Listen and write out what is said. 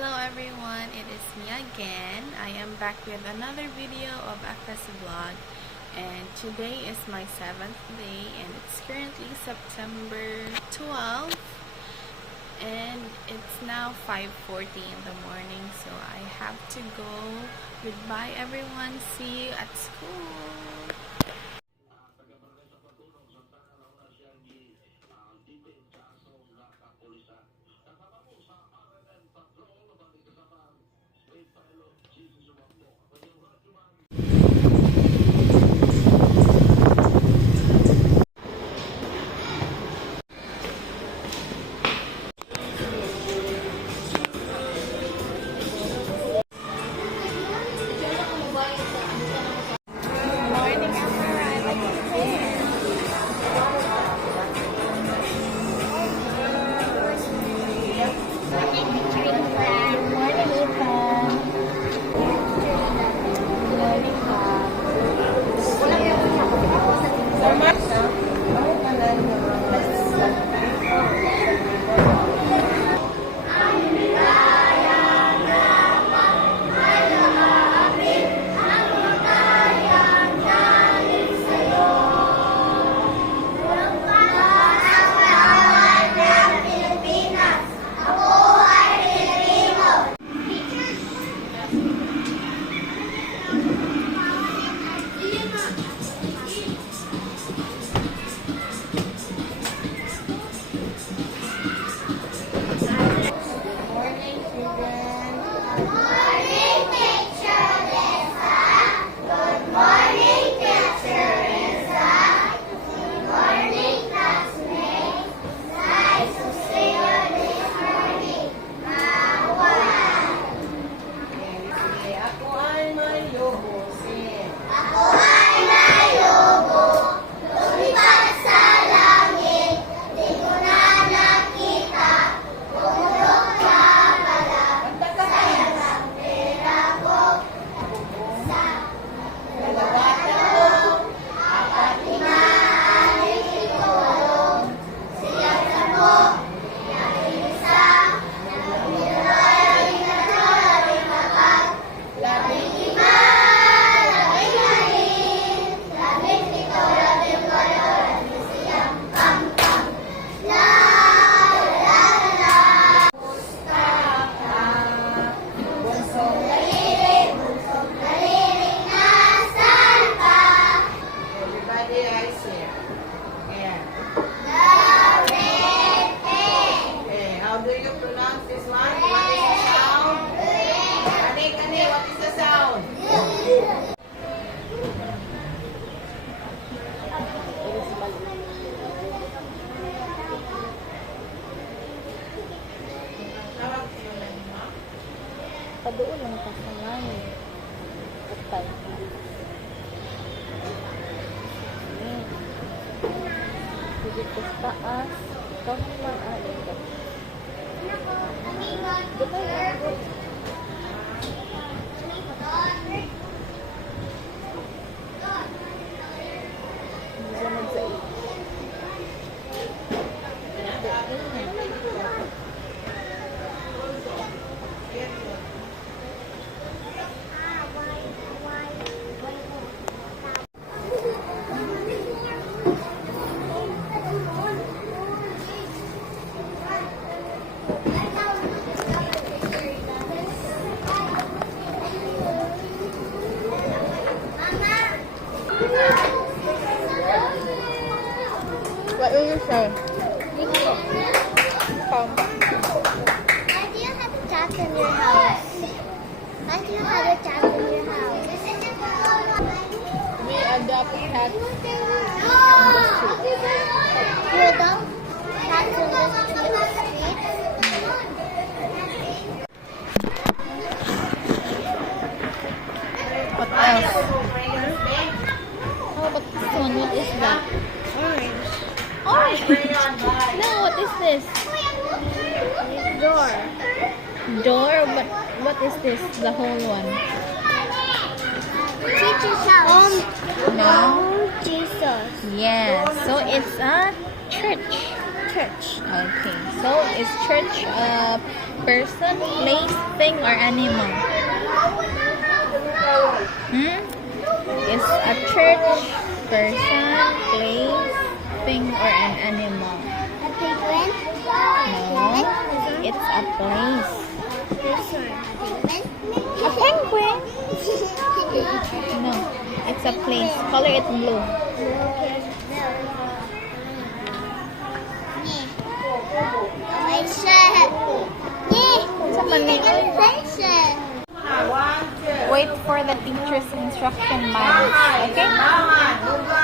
Hello everyone, it is me again. I am back with another video of FS Vlog, and today is my 7th day and it's currently September 12th and it's now 5:40 in the morning, so I have to go. Goodbye everyone, see you at school. Padoon lang pa sa langit. Utay. Sige ko sa taas. Ikaw naman alin ka. Gutay lang. Hindi siya magsaid. What will you say? Why do you have a cat in your house? Why do you have a cat in your house? We adopt cats in the street. You adopt cats in the street? What else? How about this one? What is that? Orange. No, what is this? Door. Door? But what is this? The whole one? Teacher's house. No. Jesus. Yes. So it's a church. church. Okay. So, is church a person, place, thing, or animal? Is a church person, place, thing, or an animal? A penguin? No. It's a place. This one. A A penguin? No. It's a place. Color it blue. Wait for the teacher's instruction, Miles. Okay?